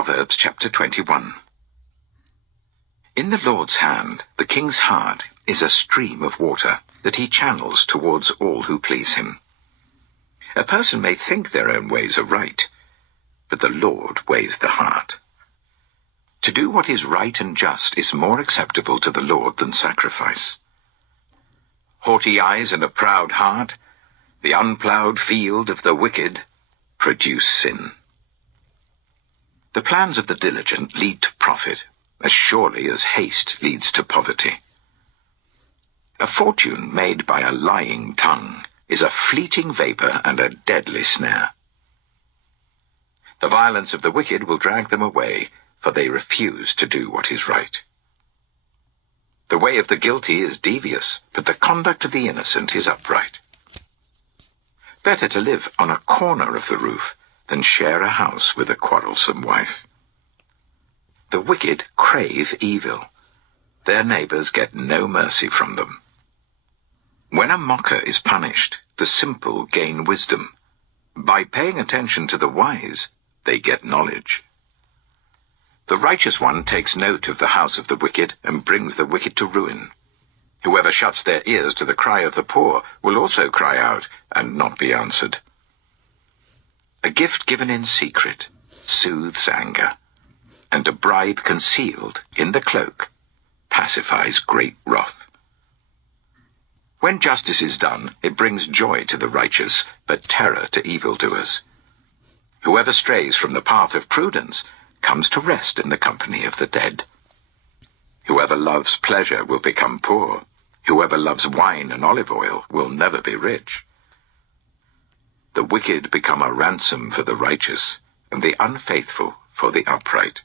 Proverbs chapter 21. In the Lord's hand, the king's heart is a stream of water that he channels towards all who please him. A person may think their own ways are right, but the Lord weighs the heart. To do what is right and just is more acceptable to the Lord than sacrifice. Haughty eyes and a proud heart, the unplowed field of the wicked, produce sin. The plans of the diligent lead to profit, as surely as haste leads to poverty. A fortune made by a lying tongue is a fleeting vapor and a deadly snare. The violence of the wicked will drag them away, for they refuse to do what is right. The way of the guilty is devious, but the conduct of the innocent is upright. Better to live on a corner of the roof than share a house with a quarrelsome wife. The wicked crave evil. Their neighbors get no mercy from them. When a mocker is punished, the simple gain wisdom. By paying attention to the wise, they get knowledge. The righteous one takes note of the house of the wicked and brings the wicked to ruin. Whoever shuts their ears to the cry of the poor will also cry out and not be answered. A gift given in secret soothes anger, and a bribe concealed in the cloak pacifies great wrath. When justice is done, it brings joy to the righteous, but terror to evildoers. Whoever strays from the path of prudence comes to rest in the company of the dead. Whoever loves pleasure will become poor. Whoever loves wine and olive oil will never be rich. The wicked become a ransom for the righteous, and the unfaithful for the upright.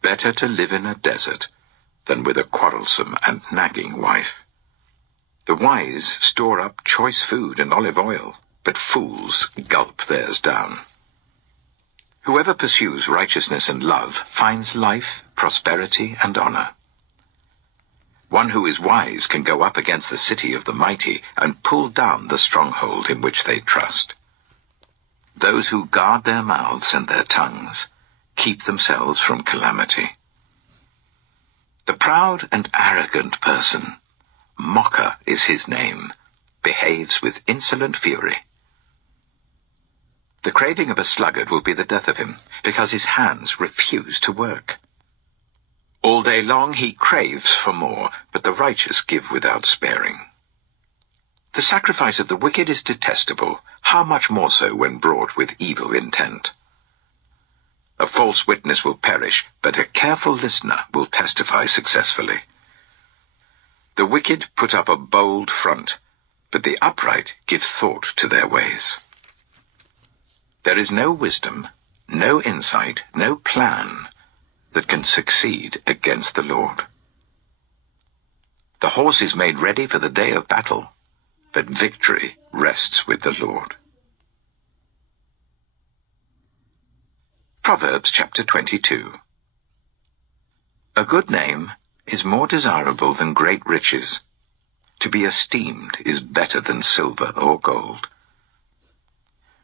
Better to live in a desert than with a quarrelsome and nagging wife. The wise store up choice food and olive oil, but fools gulp theirs down. Whoever pursues righteousness and love finds life, prosperity, and honor. One who is wise can go up against the city of the mighty and pull down the stronghold in which they trust. Those who guard their mouths and their tongues keep themselves from calamity. The proud and arrogant person, mocker is his name, behaves with insolent fury. The craving of a sluggard will be the death of him, because his hands refuse to work. All day long he craves for more, but the righteous give without sparing. The sacrifice of the wicked is detestable, how much more so when brought with evil intent. A false witness will perish, but a careful listener will testify successfully. The wicked put up a bold front, but the upright give thought to their ways. There is no wisdom, no insight, no plan that can succeed against the Lord. The horse is made ready for the day of battle, but victory rests with the Lord. Proverbs chapter 22. A good name is more desirable than great riches. To be esteemed is better than silver or gold.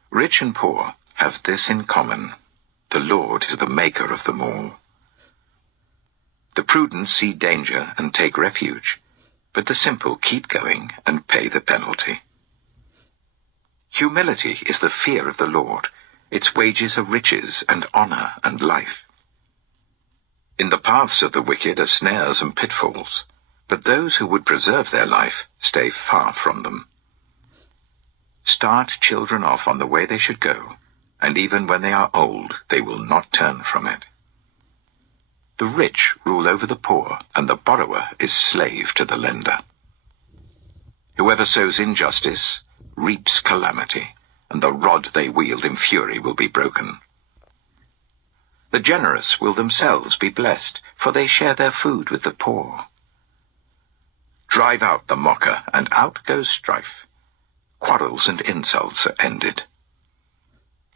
Rich and poor have this in common: the Lord is the maker of them all. The prudent see danger and take refuge, but the simple keep going and pay the penalty. Humility is the fear of the Lord. Its wages are riches and honor and life. In the paths of the wicked are snares and pitfalls, but those who would preserve their life stay far from them. Start children off on the way they should go, and even when they are old, they will not turn from it. The rich rule over the poor, and the borrower is slave to the lender. Whoever sows injustice reaps calamity, and the rod they wield in fury will be broken. The generous will themselves be blessed, for they share their food with the poor. Drive out the mocker, and out goes strife. Quarrels and insults are ended.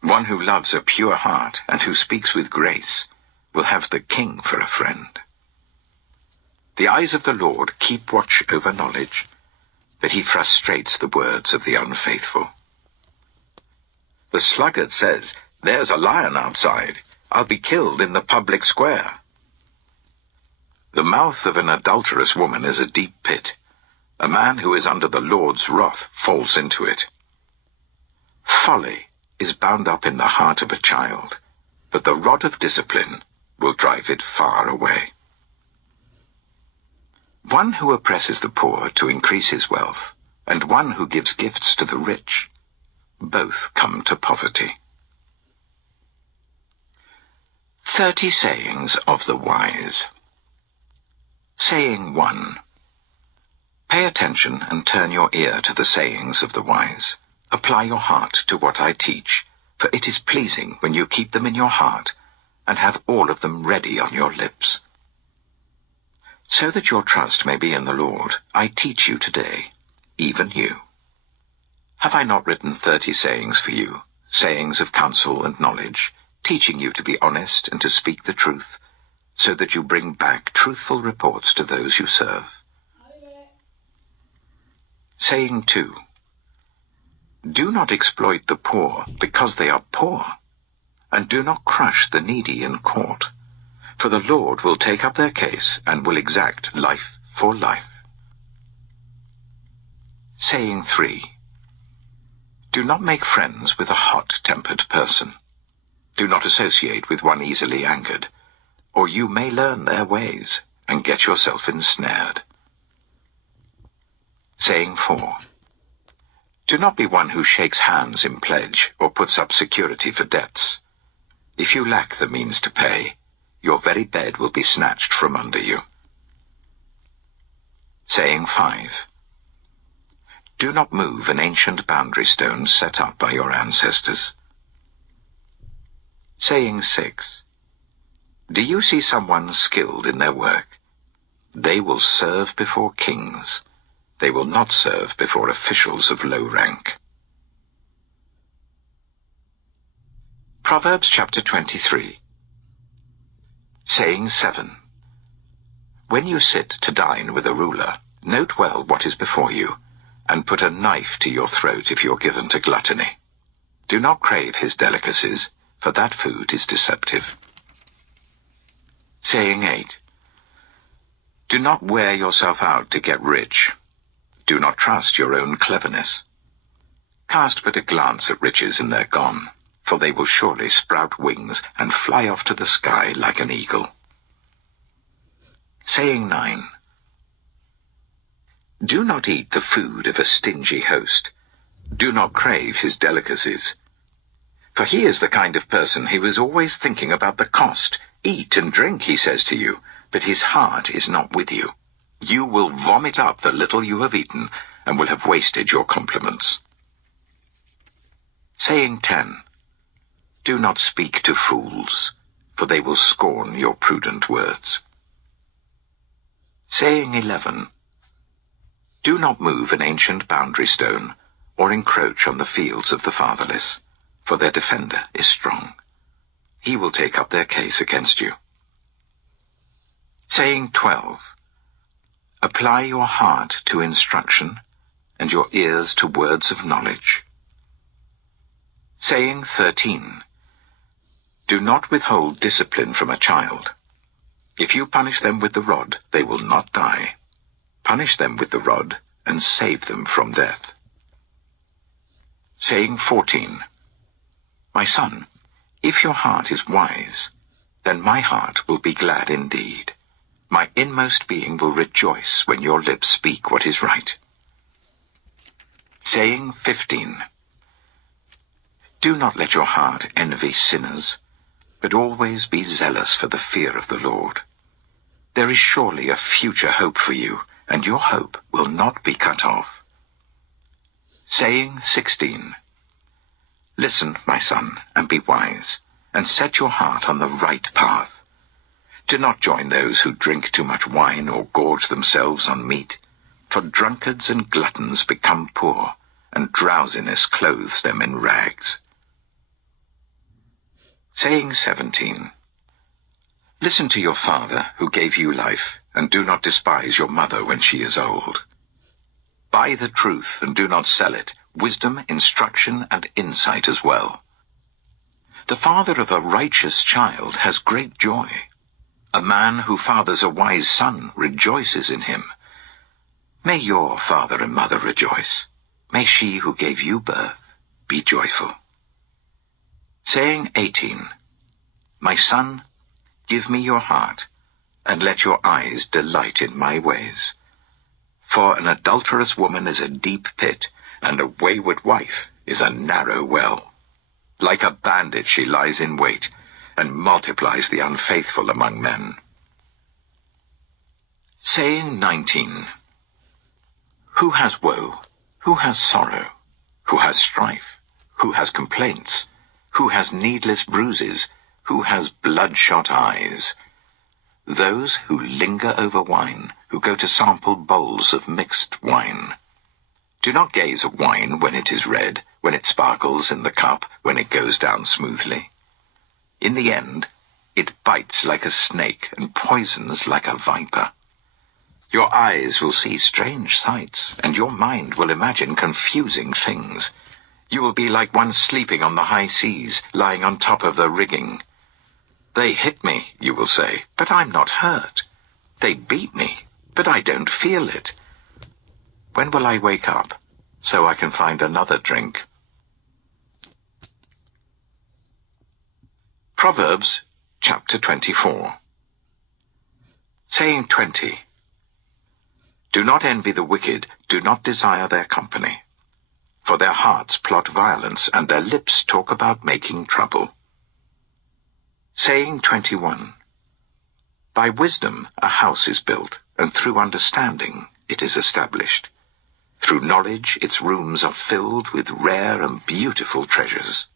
One who loves a pure heart and who speaks with grace will have the king for a friend. The eyes of the Lord keep watch over knowledge, but he frustrates the words of the unfaithful. The sluggard says, "There's a lion outside," I'll be killed in the public square. The mouth of an adulterous woman is a deep pit. A man who is under the Lord's wrath falls into it. Folly is bound up in the heart of a child, but the rod of discipline will drive it far away. One who oppresses the poor to increase his wealth, and one who gives gifts to the rich, both come to poverty. 30 Sayings of the Wise. Saying 1. Pay attention and turn your ear to the sayings of the wise. Apply your heart to what I teach, for it is pleasing when you keep them in your heart and have all of them ready on your lips. So that your trust may be in the Lord, I teach you today, even you. Have I not written 30 sayings for you, sayings of counsel and knowledge, teaching you to be honest and to speak the truth, so that you bring back truthful reports to those you serve? Saying 2. Do not exploit the poor because they are poor, and do not crush the needy in court, for the Lord will take up their case and will exact life for life. Saying 3. Do not make friends with a hot-tempered person. Do not associate with one easily angered, or you may learn their ways and get yourself ensnared. Saying 4. Do not be one who shakes hands in pledge or puts up security for debts. If you lack the means to pay, your very bed will be snatched from under you. Saying 5. Do not move an ancient boundary stone set up by your ancestors. Saying 6. Do you see someone skilled in their work? They will serve before kings. They will not serve before officials of low rank. Proverbs chapter 23. Saying 7. When you sit to dine with a ruler, note well what is before you, and put a knife to your throat if you're given to gluttony. Do not crave his delicacies, for that food is deceptive. Saying 8. Do not wear yourself out to get rich. Do not trust your own cleverness. Cast but a glance at riches and they're gone, for they will surely sprout wings and fly off to the sky like an eagle. Saying 9. Do not eat the food of a stingy host. Do not crave his delicacies. For he is the kind of person who is always thinking about the cost. Eat and drink, he says to you, but his heart is not with you. You will vomit up the little you have eaten and will have wasted your compliments. Saying 10. Do not speak to fools, for they will scorn your prudent words. Saying 11. Do not move an ancient boundary stone or encroach on the fields of the fatherless, for their defender is strong. He will take up their case against you. Saying 12. Apply your heart to instruction and your ears to words of knowledge. Saying 13. Do not withhold discipline from a child. If you punish them with the rod, they will not die. Punish them with the rod and save them from death. Saying 14. My son, if your heart is wise, then my heart will be glad indeed. My inmost being will rejoice when your lips speak what is right. Saying 15. Do not let your heart envy sinners, but always be zealous for the fear of the Lord. There is surely a future hope for you, and your hope will not be cut off. Saying 16. Listen, my son, and be wise, and set your heart on the right path. Do not join those who drink too much wine or gorge themselves on meat, for drunkards and gluttons become poor, and drowsiness clothes them in rags. Saying 17. Listen to your father who gave you life, and do not despise your mother when she is old. Buy the truth and do not sell it, wisdom, instruction, and insight as well. The father of a righteous child has great joy. A man who fathers a wise son rejoices in him. May your father and mother rejoice. May she who gave you birth be joyful. Saying 18. My son, give me your heart, and let your eyes delight in my ways. For an adulterous woman is a deep pit, and a wayward wife is a narrow well. Like a bandit she lies in wait, and multiplies the unfaithful among men. Saying 19. Who has woe? Who has sorrow? Who has strife? Who has complaints? Who has needless bruises? Who has bloodshot eyes? Those who linger over wine, who go to sample bowls of mixed wine. Do not gaze at wine when it is red, when it sparkles in the cup, when it goes down smoothly. In the end, it bites like a snake and poisons like a viper. Your eyes will see strange sights, and your mind will imagine confusing things. You will be like one sleeping on the high seas, lying on top of the rigging. They hit me, you will say, but I'm not hurt. They beat me, but I don't feel it. When will I wake up, so I can find another drink? Proverbs chapter 24. Saying 20. Do not envy the wicked, do not desire their company. For their hearts plot violence, and their lips talk about making trouble. Saying 21. By wisdom a house is built, and through understanding it is established. Through knowledge its rooms are filled with rare and beautiful treasures.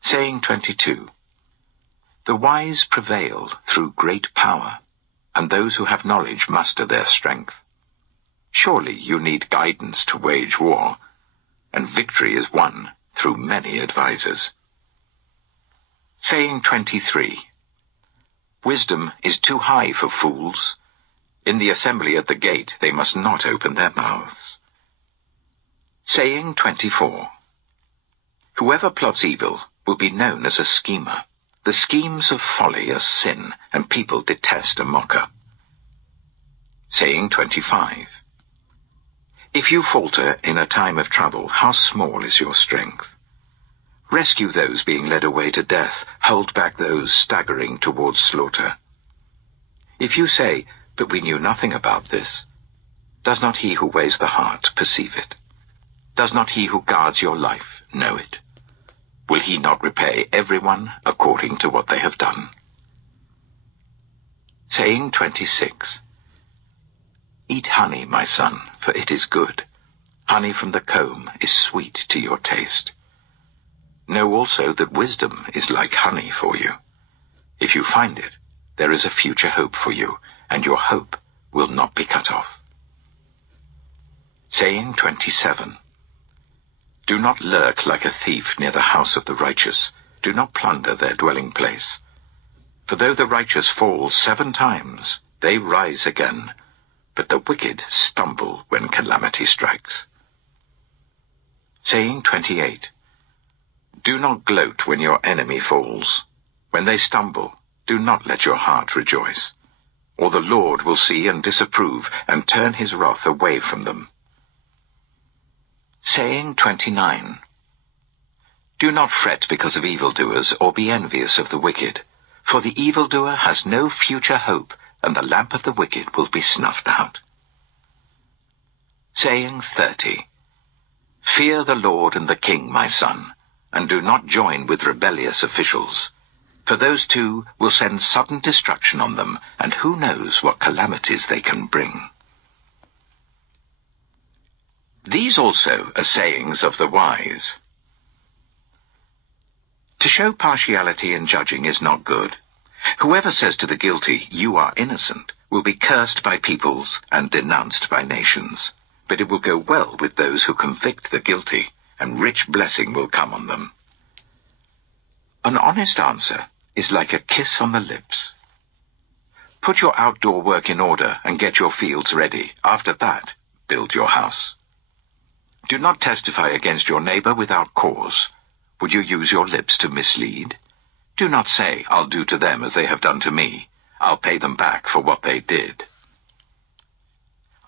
Saying 22. The wise prevail through great power, and those who have knowledge muster their strength. Surely you need guidance to wage war, and victory is won through many advisers. Saying 23. Wisdom is too high for fools. In the assembly at the gate they must not open their mouths. Saying 24. Whoever plots evil will be known as a schemer. The schemes of folly are sin, and people detest a mocker. Saying 25. If you falter in a time of trouble, how small is your strength? Rescue those being led away to death, hold back those staggering towards slaughter. If you say, but we knew nothing about this, does not he who weighs the heart perceive it? Does not he who guards your life know it? Will he not repay everyone according to what they have done? Saying 26. Eat honey, my son, for it is good. Honey from the comb is sweet to your taste. Know also that wisdom is like honey for you. If you find it, there is a future hope for you, and your hope will not be cut off. Saying 27. Do not lurk like a thief near the house of the righteous. Do not plunder their dwelling place. For though the righteous fall 7 times, they rise again, but the wicked stumble when calamity strikes. Saying 28. Do not gloat when your enemy falls. When they stumble, do not let your heart rejoice. Or the Lord will see and disapprove, and turn his wrath away from them. Saying 29. Do not fret because of evildoers, or be envious of the wicked. For the evildoer has no future hope, and the lamp of the wicked will be snuffed out. Saying 30. Fear the Lord and the King, my son, and do not join with rebellious officials. For those two will send sudden destruction on them, and who knows what calamities they can bring. These also are sayings of the wise. To show partiality in judging is not good. Whoever says to the guilty, "You are innocent," will be cursed by peoples and denounced by nations. But it will go well with those who convict the guilty, and rich blessing will come on them. An honest answer is like a kiss on the lips. Put your outdoor work in order and get your fields ready. After that, build your house. Do not testify against your neighbor without cause. Would you use your lips to mislead? Do not say, I'll do to them as they have done to me. I'll pay them back for what they did.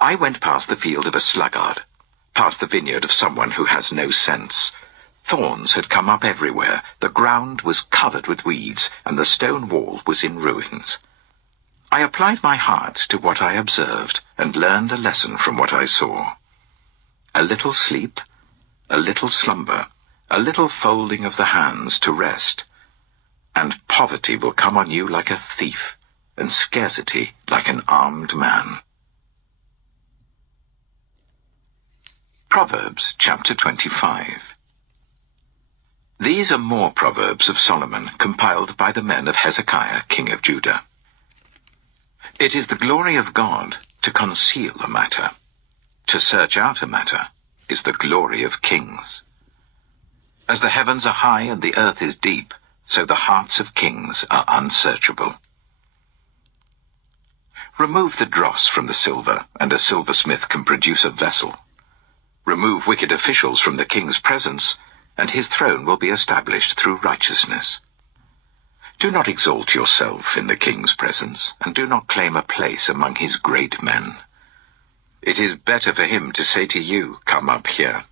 I went past the field of a sluggard, past the vineyard of someone who has no sense. Thorns had come up everywhere, the ground was covered with weeds, and the stone wall was in ruins. I applied my heart to what I observed, and learned a lesson from what I saw. A little sleep, a little slumber, a little folding of the hands to rest, and poverty will come on you like a thief, and scarcity like an armed man. Proverbs chapter 25. These are more Proverbs of Solomon, compiled by the men of Hezekiah, king of Judah. It is the glory of God to conceal a matter. To search out a matter is the glory of kings. As the heavens are high and the earth is deep, so the hearts of kings are unsearchable. Remove the dross from the silver, and a silversmith can produce a vessel. Remove wicked officials from the king's presence, and his throne will be established through righteousness. Do not exalt yourself in the king's presence, and do not claim a place among his great men. It is better for him to say to you, "Come up here,"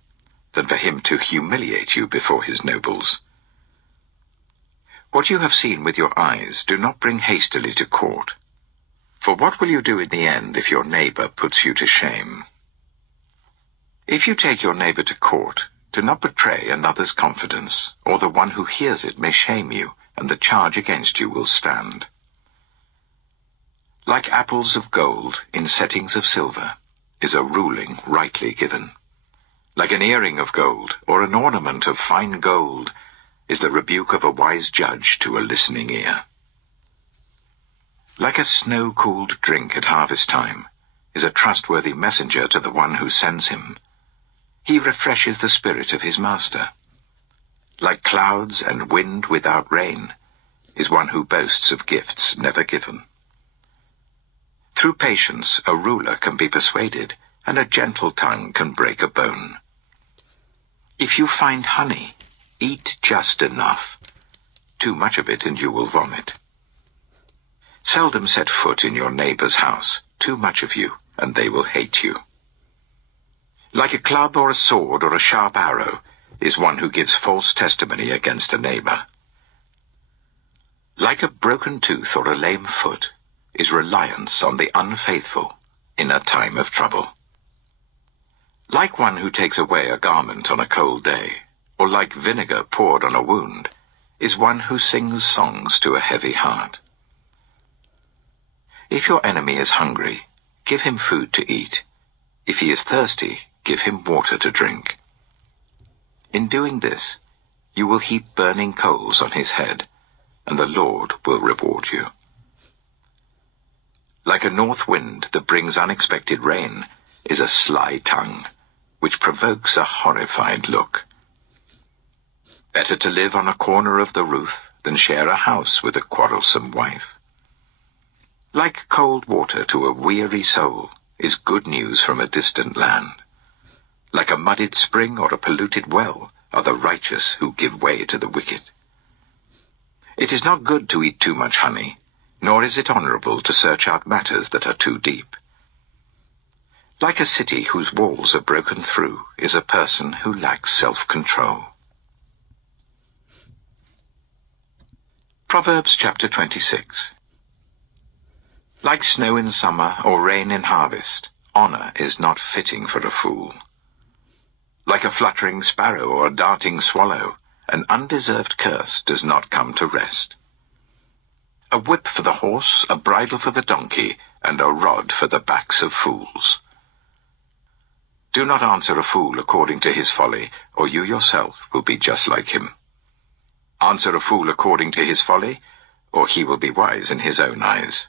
than for him to humiliate you before his nobles. What you have seen with your eyes, do not bring hastily to court. For what will you do in the end if your neighbor puts you to shame? If you take your neighbor to court, do not betray another's confidence, or the one who hears it may shame you, and the charge against you will stand. Like apples of gold in settings of silver is a ruling rightly given. Like an earring of gold, or an ornament of fine gold, is the rebuke of a wise judge to a listening ear. Like a snow-cooled drink at harvest time is a trustworthy messenger to the one who sends him. He refreshes the spirit of his master. Like clouds and wind without rain is one who boasts of gifts never given. Through patience a ruler can be persuaded, and a gentle tongue can break a bone. If you find honey, eat just enough. Too much of it and you will vomit. Seldom set foot in your neighbor's house, too much of you, and they will hate you. Like a club or a sword or a sharp arrow is one who gives false testimony against a neighbor. Like a broken tooth or a lame foot is reliance on the unfaithful in a time of trouble. Like one who takes away a garment on a cold day, or like vinegar poured on a wound, is one who sings songs to a heavy heart. If your enemy is hungry, give him food to eat. If he is thirsty, give him water to drink. In doing this, you will heap burning coals on his head, and the Lord will reward you. Like a north wind that brings unexpected rain is a sly tongue, which provokes a horrified look. Better to live on a corner of the roof than share a house with a quarrelsome wife. Like cold water to a weary soul is good news from a distant land. Like a muddied spring or a polluted well are the righteous who give way to the wicked. It is not good to eat too much honey, nor is it honorable to search out matters that are too deep. Like a city whose walls are broken through is a person who lacks self-control. Proverbs chapter 26. Like snow in summer or rain in harvest, honor is not fitting for a fool. Like a fluttering sparrow or a darting swallow, an undeserved curse does not come to rest. A whip for the horse, a bridle for the donkey, and a rod for the backs of fools. Do not answer a fool according to his folly, or you yourself will be just like him. Answer a fool according to his folly, or he will be wise in his own eyes.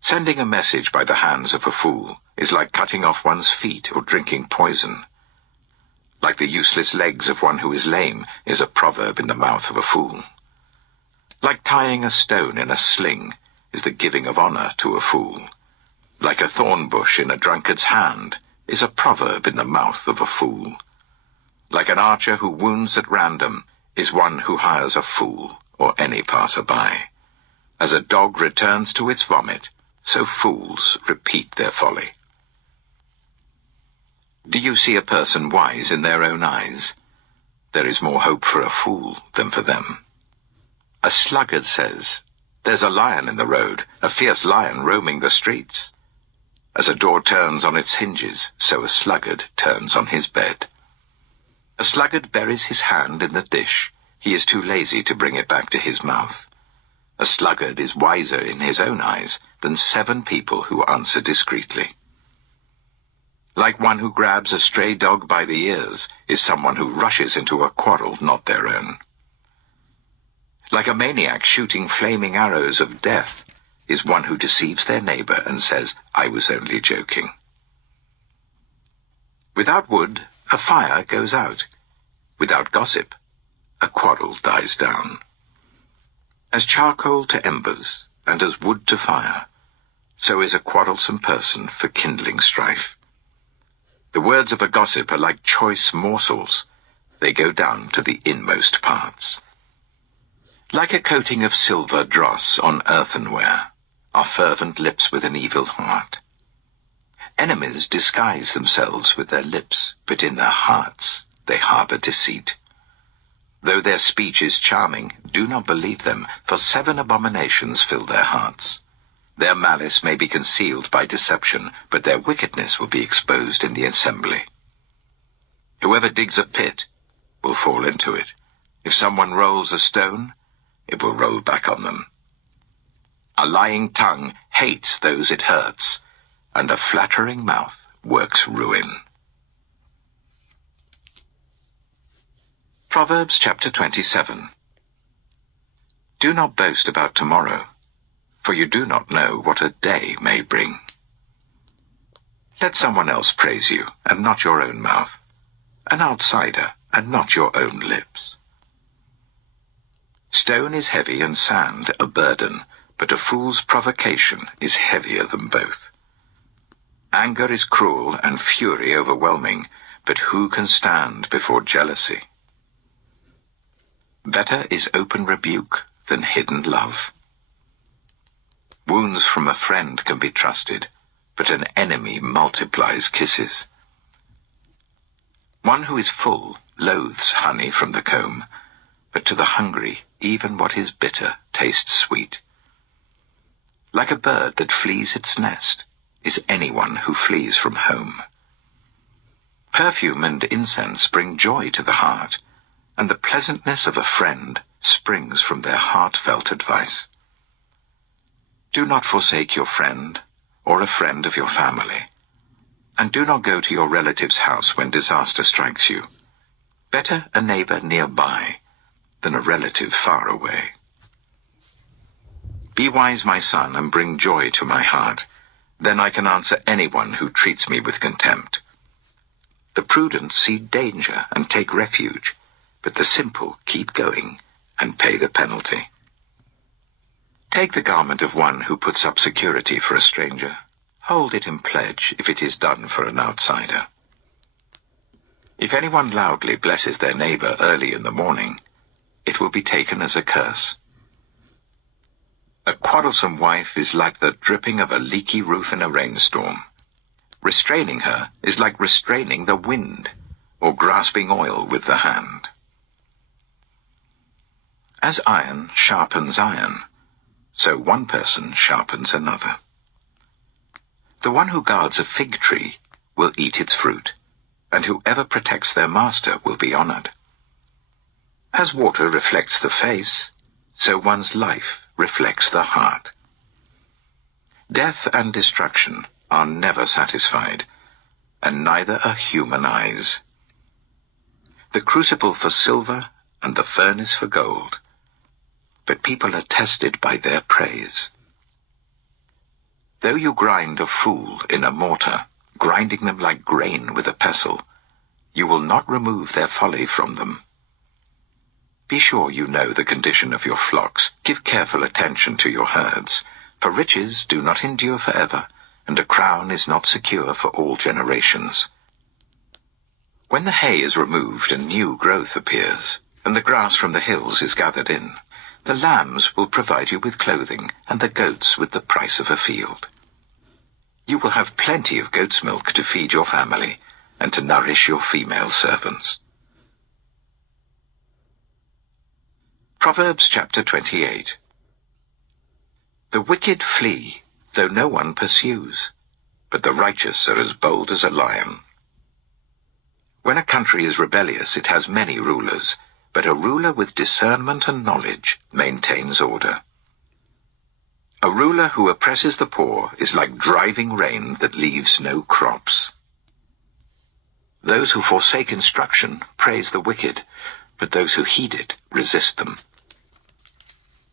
Sending a message by the hands of a fool is like cutting off one's feet or drinking poison. Like the useless legs of one who is lame is a proverb in the mouth of a fool. Like tying a stone in a sling is the giving of honor to a fool. Like a thorn bush in a drunkard's hand is a proverb in the mouth of a fool. Like an archer who wounds at random is one who hires a fool or any passer-by. As a dog returns to its vomit, so fools repeat their folly. Do you see a person wise in their own eyes? There is more hope for a fool than for them. A sluggard says, "There's a lion in the road, a fierce lion roaming the streets." As a door turns on its hinges, so a sluggard turns on his bed. A sluggard buries his hand in the dish. He is too lazy to bring it back to his mouth. A sluggard is wiser in his own eyes than 7 people who answer discreetly. Like one who grabs a stray dog by the ears is someone who rushes into a quarrel not their own. Like a maniac shooting flaming arrows of death is one who deceives their neighbor and says, "I was only joking." Without wood, a fire goes out. Without gossip, a quarrel dies down. As charcoal to embers, and as wood to fire, so is a quarrelsome person for kindling strife. The words of a gossip are like choice morsels. They go down to the inmost parts. Like a coating of silver dross on earthenware, are fervent lips with an evil heart. Enemies disguise themselves with their lips, but in their hearts they harbor deceit. Though their speech is charming, do not believe them, for 7 abominations fill their hearts. Their malice may be concealed by deception, but their wickedness will be exposed in the assembly. Whoever digs a pit will fall into it. If someone rolls a stone, it will roll back on them. A lying tongue hates those it hurts, and a flattering mouth works ruin. Proverbs chapter 27. Do not boast about tomorrow, for you do not know what a day may bring. Let someone else praise you, and not your own mouth, an outsider, and not your own lips. Stone is heavy and sand a burden, but a fool's provocation is heavier than both. Anger is cruel and fury overwhelming, but who can stand before jealousy? Better is open rebuke than hidden love. Wounds from a friend can be trusted, but an enemy multiplies kisses. One who is full loathes honey from the comb, but to the hungry even what is bitter tastes sweet. Like a bird that flees its nest is anyone who flees from home. Perfume and incense bring joy to the heart, and the pleasantness of a friend springs from their heartfelt advice. Do not forsake your friend, or a friend of your family, and do not go to your relative's house when disaster strikes you. Better a neighbor nearby than a relative far away. Be wise, my son, and bring joy to my heart. Then I can answer anyone who treats me with contempt. The prudent see danger and take refuge, but the simple keep going and pay the penalty. Take the garment of one who puts up security for a stranger. Hold it in pledge if it is done for an outsider. If anyone loudly blesses their neighbor early in the morning, it will be taken as a curse. A quarrelsome wife is like the dripping of a leaky roof in a rainstorm. Restraining her is like restraining the wind, or grasping oil with the hand. As iron sharpens iron, so one person sharpens another. The one who guards a fig tree will eat its fruit, and whoever protects their master will be honored. As water reflects the face, so one's life reflects the heart. Death and destruction are never satisfied, and neither are human eyes. The crucible for silver and the furnace for gold, but people are tested by their praise. Though you grind a fool in a mortar, grinding them like grain with a pestle, you will not remove their folly from them. Be sure you know the condition of your flocks. Give careful attention to your herds, for riches do not endure forever, and a crown is not secure for all generations. When the hay is removed and new growth appears, and the grass from the hills is gathered in, the lambs will provide you with clothing, and the goats with the price of a field. You will have plenty of goat's milk to feed your family, and to nourish your female servants. Proverbs chapter 28. The wicked flee, though no one pursues, but the righteous are as bold as a lion. When a country is rebellious, it has many rulers, but a ruler with discernment and knowledge maintains order. A ruler who oppresses the poor is like driving rain that leaves no crops. Those who forsake instruction praise the wicked, but those who heed it resist them.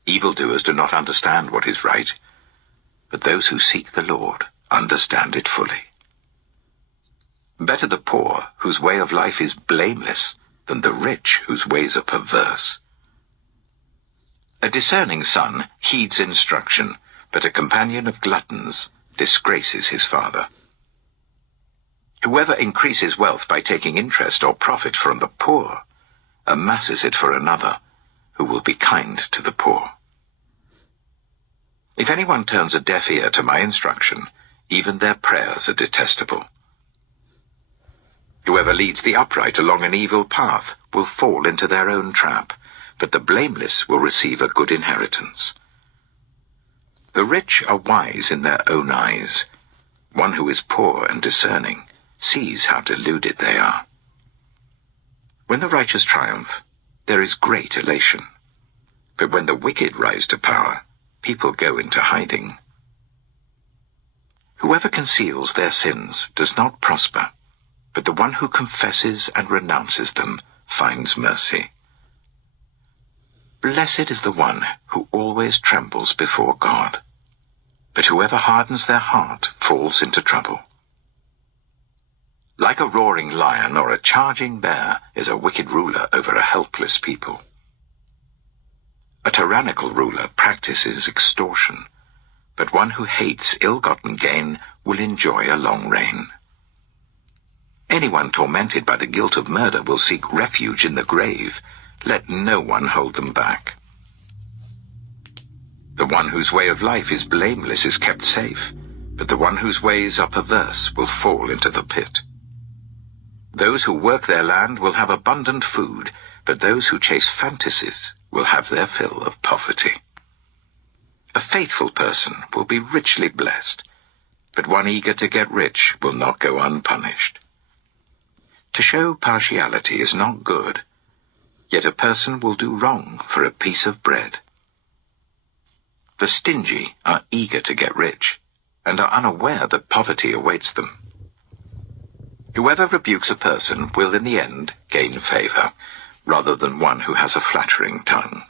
Evildoers do not understand what is right, but those who seek the Lord understand it fully. Better the poor, whose way of life is blameless, than the rich, whose ways are perverse. A discerning son heeds instruction, but a companion of gluttons disgraces his father. Whoever increases wealth by taking interest or profit from the poor amasses it for another, who will be kind to the poor. If anyone turns a deaf ear to my instruction, even their prayers are detestable. Whoever leads the upright along an evil path will fall into their own trap, but the blameless will receive a good inheritance. The rich are wise in their own eyes. One who is poor and discerning sees how deluded they are. When the righteous triumph, there is great elation. But when the wicked rise to power, people go into hiding. Whoever conceals their sins does not prosper, but the one who confesses and renounces them finds mercy. Blessed is the one who always trembles before God, but whoever hardens their heart falls into trouble. Like a roaring lion or a charging bear is a wicked ruler over a helpless people. A tyrannical ruler practices extortion, but one who hates ill-gotten gain will enjoy a long reign. Anyone tormented by the guilt of murder will seek refuge in the grave. Let no one hold them back. The one whose way of life is blameless is kept safe, but the one whose ways are perverse will fall into the pit. Those who work their land will have abundant food, but those who chase fantasies will have their fill of poverty. A faithful person will be richly blessed, but one eager to get rich will not go unpunished. To show partiality is not good, yet a person will do wrong for a piece of bread. The stingy are eager to get rich, and are unaware that poverty awaits them. Whoever rebukes a person will in the end gain favor, rather than one who has a flattering tongue.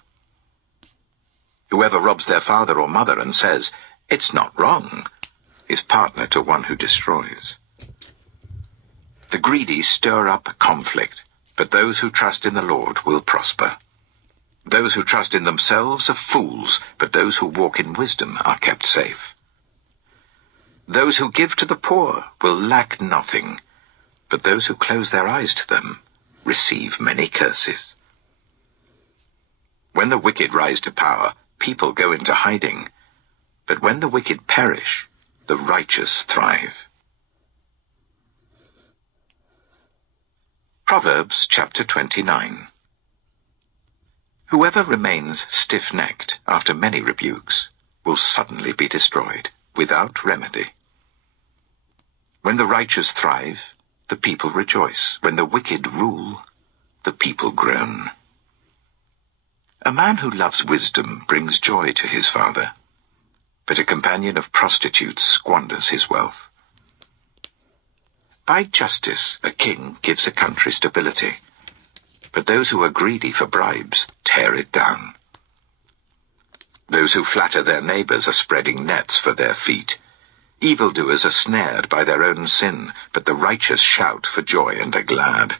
Whoever robs their father or mother and says, "It's not wrong," is partner to one who destroys. The greedy stir up conflict, but those who trust in the Lord will prosper. Those who trust in themselves are fools, but those who walk in wisdom are kept safe. Those who give to the poor will lack nothing, but those who close their eyes to them receive many curses. When the wicked rise to power, people go into hiding, but when the wicked perish, the righteous thrive. Proverbs chapter 29. Whoever remains stiff-necked after many rebukes will suddenly be destroyed, without remedy. When the righteous thrive, the people rejoice. When the wicked rule, the people groan. A man who loves wisdom brings joy to his father, but a companion of prostitutes squanders his wealth. By justice, a king gives a country stability, but those who are greedy for bribes tear it down. Those who flatter their neighbors are spreading nets for their feet. Evildoers are snared by their own sin, but the righteous shout for joy and are glad.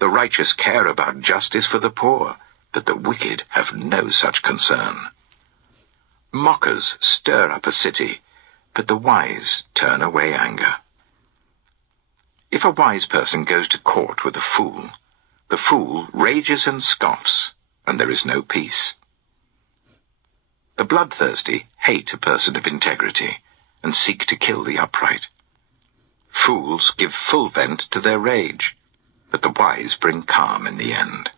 The righteous care about justice for the poor, but the wicked have no such concern. Mockers stir up a city, but the wise turn away anger. If a wise person goes to court with a fool, the fool rages and scoffs, and there is no peace. The bloodthirsty hate a person of integrity and seek to kill the upright. Fools give full vent to their rage, but the wise bring calm in the end.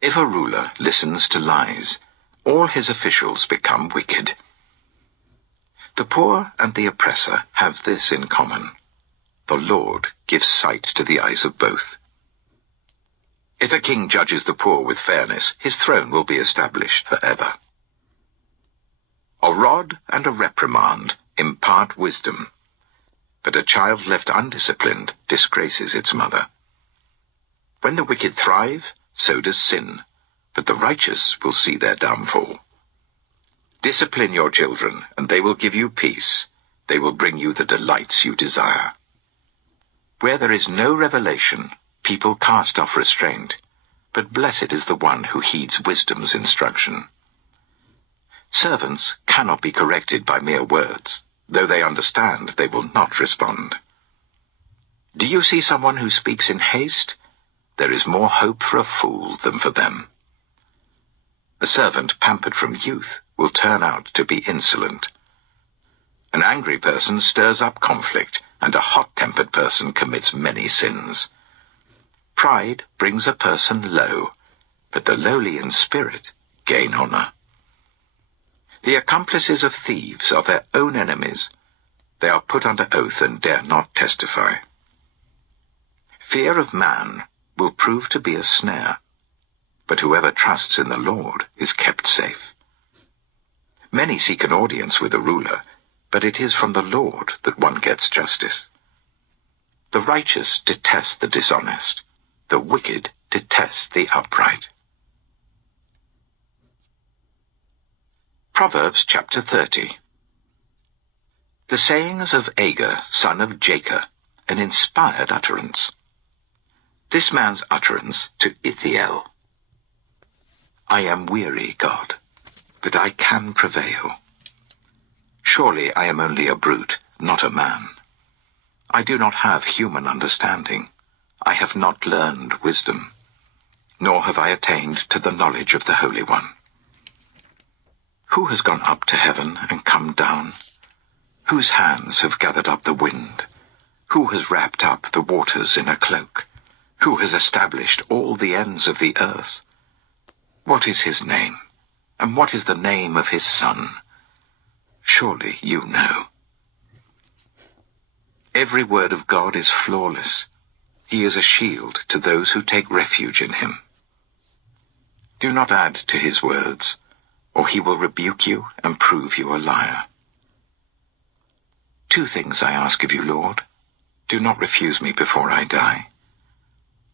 If a ruler listens to lies, all his officials become wicked. The poor and the oppressor have this in common: the Lord gives sight to the eyes of both. If a king judges the poor with fairness, his throne will be established forever. A rod and a reprimand impart wisdom, but a child left undisciplined disgraces its mother. When the wicked thrive, so does sin, but the righteous will see their downfall. Discipline your children, and they will give you peace. They will bring you the delights you desire. Where there is no revelation, people cast off restraint, but blessed is the one who heeds wisdom's instruction. Servants cannot be corrected by mere words. Though they understand, they will not respond. Do you see someone who speaks in haste? There is more hope for a fool than for them. A servant pampered from youth will turn out to be insolent. An angry person stirs up conflict, and a hot-tempered person commits many sins. Pride brings a person low, but the lowly in spirit gain honor. The accomplices of thieves are their own enemies. They are put under oath and dare not testify. Fear of man will prove to be a snare, but whoever trusts in the Lord is kept safe. Many seek an audience with a ruler, but it is from the Lord that one gets justice. The righteous detest the dishonest. The wicked detest the upright. Proverbs chapter 30. The sayings of Agur, son of Jacob, an inspired utterance. This man's utterance to Ithiel. I am weary, God, but I can prevail. Surely I am only a brute, not a man. I do not have human understanding. I have not learned wisdom, nor have I attained to the knowledge of the Holy One. Who has gone up to heaven and come down? Whose hands have gathered up the wind? Who has wrapped up the waters in a cloak? Who has established all the ends of the earth? What is his name, and what is the name of his son? Surely you know. Every word of God is flawless. He is a shield to those who take refuge in him. Do not add to his words, or he will rebuke you and prove you a liar. 2 things I ask of you, Lord. Do not refuse me before I die.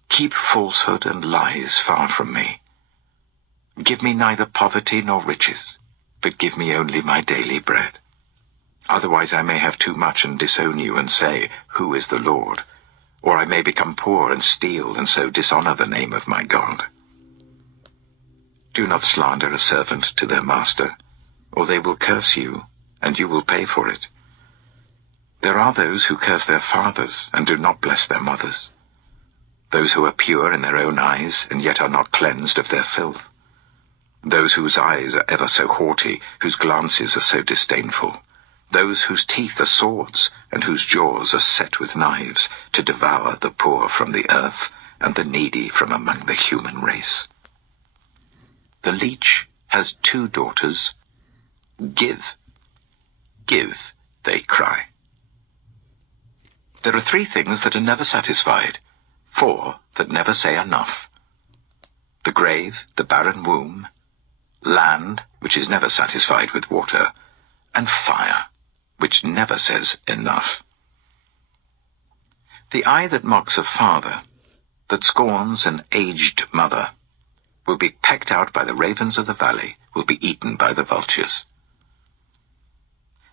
Keep falsehood and lies far from me. Give me neither poverty nor riches, but give me only my daily bread. Otherwise I may have too much and disown you and say, Who is the Lord? Or I may become poor and steal and so dishonor the name of my God. Do not slander a servant to their master, or they will curse you, and you will pay for it. There are those who curse their fathers and do not bless their mothers, those who are pure in their own eyes and yet are not cleansed of their filth, those whose eyes are ever so haughty, whose glances are so disdainful, those whose teeth are swords and whose jaws are set with knives, to devour the poor from the earth and the needy from among the human race. The leech has 2 daughters. Give, give, they cry. There are 3 things that are never satisfied, 4 that never say enough. The grave, the barren womb, land, which is never satisfied with water, and fire, which never says enough. The eye that mocks a father, that scorns an aged mother, will be pecked out by the ravens of the valley, will be eaten by the vultures.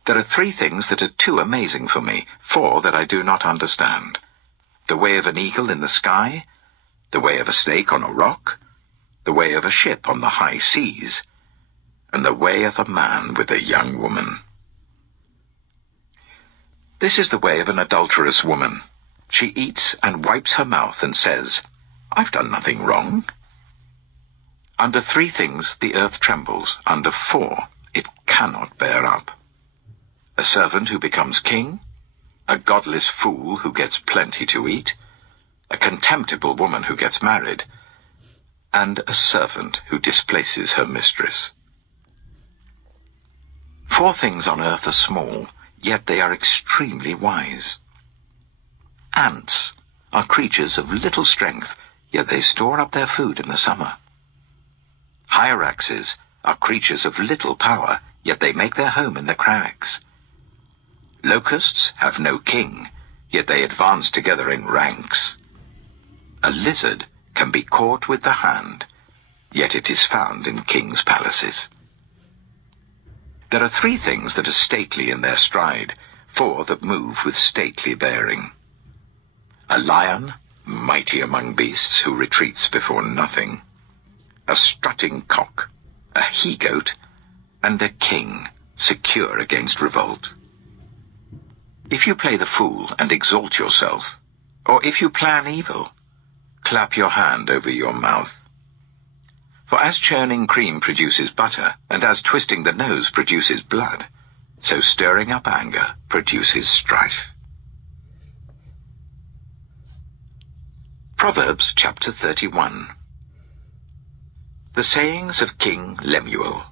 There are 3 things that are too amazing for me, 4 that I do not understand. The way of an eagle in the sky, the way of a snake on a rock, the way of a ship on the high seas, and the way of a man with a young woman. This is the way of an adulterous woman. She eats and wipes her mouth and says, "I've done nothing wrong." Under 3 things the earth trembles, under 4 it cannot bear up: a servant who becomes king, a godless fool who gets plenty to eat, a contemptible woman who gets married, and a servant who displaces her mistress. 4 things on earth are small, yet they are extremely wise. Ants are creatures of little strength, yet they store up their food in the summer. Hyraxes are creatures of little power, yet they make their home in the crags. Locusts have no king, yet they advance together in ranks. A lizard can be caught with the hand, yet it is found in kings' palaces. There are 3 things that are stately in their stride, 4 that move with stately bearing: a lion, mighty among beasts, who retreats before nothing; a strutting cock, a he-goat, and a king, secure against revolt. If you play the fool and exalt yourself, or if you plan evil, clap your hand over your mouth. For as churning cream produces butter, and as twisting the nose produces blood, so stirring up anger produces strife. Proverbs chapter 31. The sayings of King Lemuel.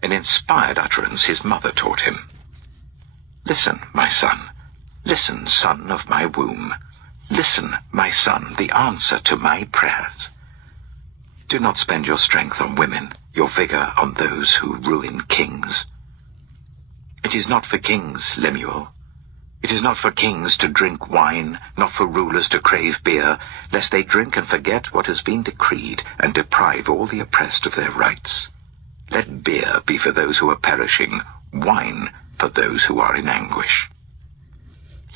An inspired utterance his mother taught him. Listen, my son. Listen, son of my womb. Listen, my son, the answer to my prayers. Do not spend your strength on women, your vigor on those who ruin kings. It is not for kings, Lemuel. It is not for kings to drink wine, not for rulers to crave beer, lest they drink and forget what has been decreed, and deprive all the oppressed of their rights. Let beer be for those who are perishing, wine for those who are in anguish.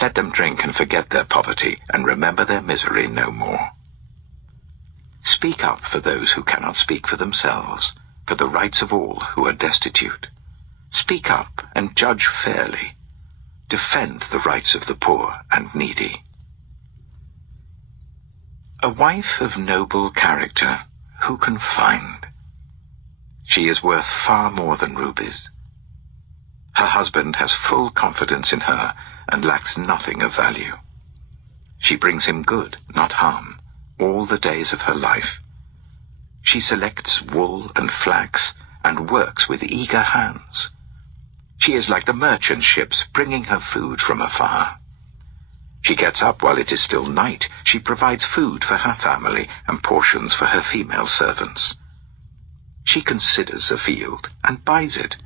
Let them drink and forget their poverty, and remember their misery no more. Speak up for those who cannot speak for themselves, for the rights of all who are destitute. Speak up and judge fairly. Defend the rights of the poor and needy. A wife of noble character, who can find? She is worth far more than rubies. Her husband has full confidence in her and lacks nothing of value. She brings him good, not harm, all the days of her life. She selects wool and flax and works with eager hands. She is like the merchant ships bringing her food from afar. She gets up while it is still night. She provides food for her family and portions for her female servants. She considers a field and buys it.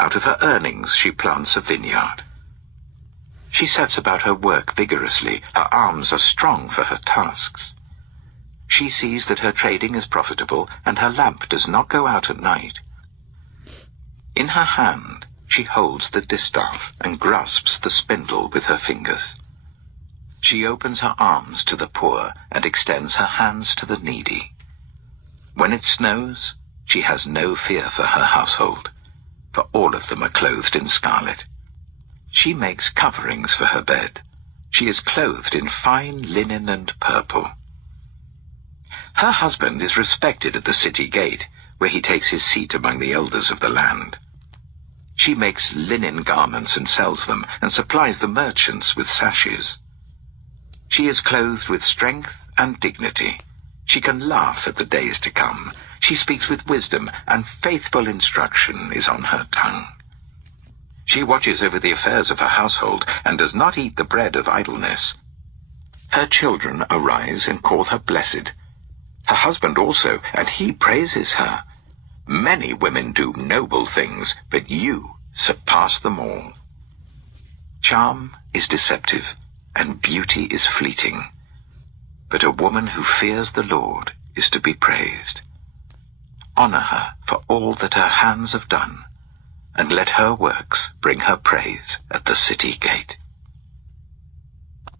Out of her earnings she plants a vineyard. She sets about her work vigorously. Her arms are strong for her tasks. She sees that her trading is profitable, and her lamp does not go out at night. In her hand she holds the distaff and grasps the spindle with her fingers. She opens her arms to the poor and extends her hands to the needy. When it snows, she has no fear for her household, for all of them are clothed in scarlet. She makes coverings for her bed. She is clothed in fine linen and purple. Her husband is respected at the city gate, where he takes his seat among the elders of the land. She makes linen garments and sells them, and supplies the merchants with sashes. She is clothed with strength and dignity. She can laugh at the days to come. She speaks with wisdom, and faithful instruction is on her tongue. She watches over the affairs of her household, and does not eat the bread of idleness. Her children arise and call her blessed. Her husband also, and he praises her. Many women do noble things, but you surpass them all. Charm is deceptive, and beauty is fleeting. But a woman who fears the Lord is to be praised. Honor her for all that her hands have done, and let her works bring her praise at the city gate.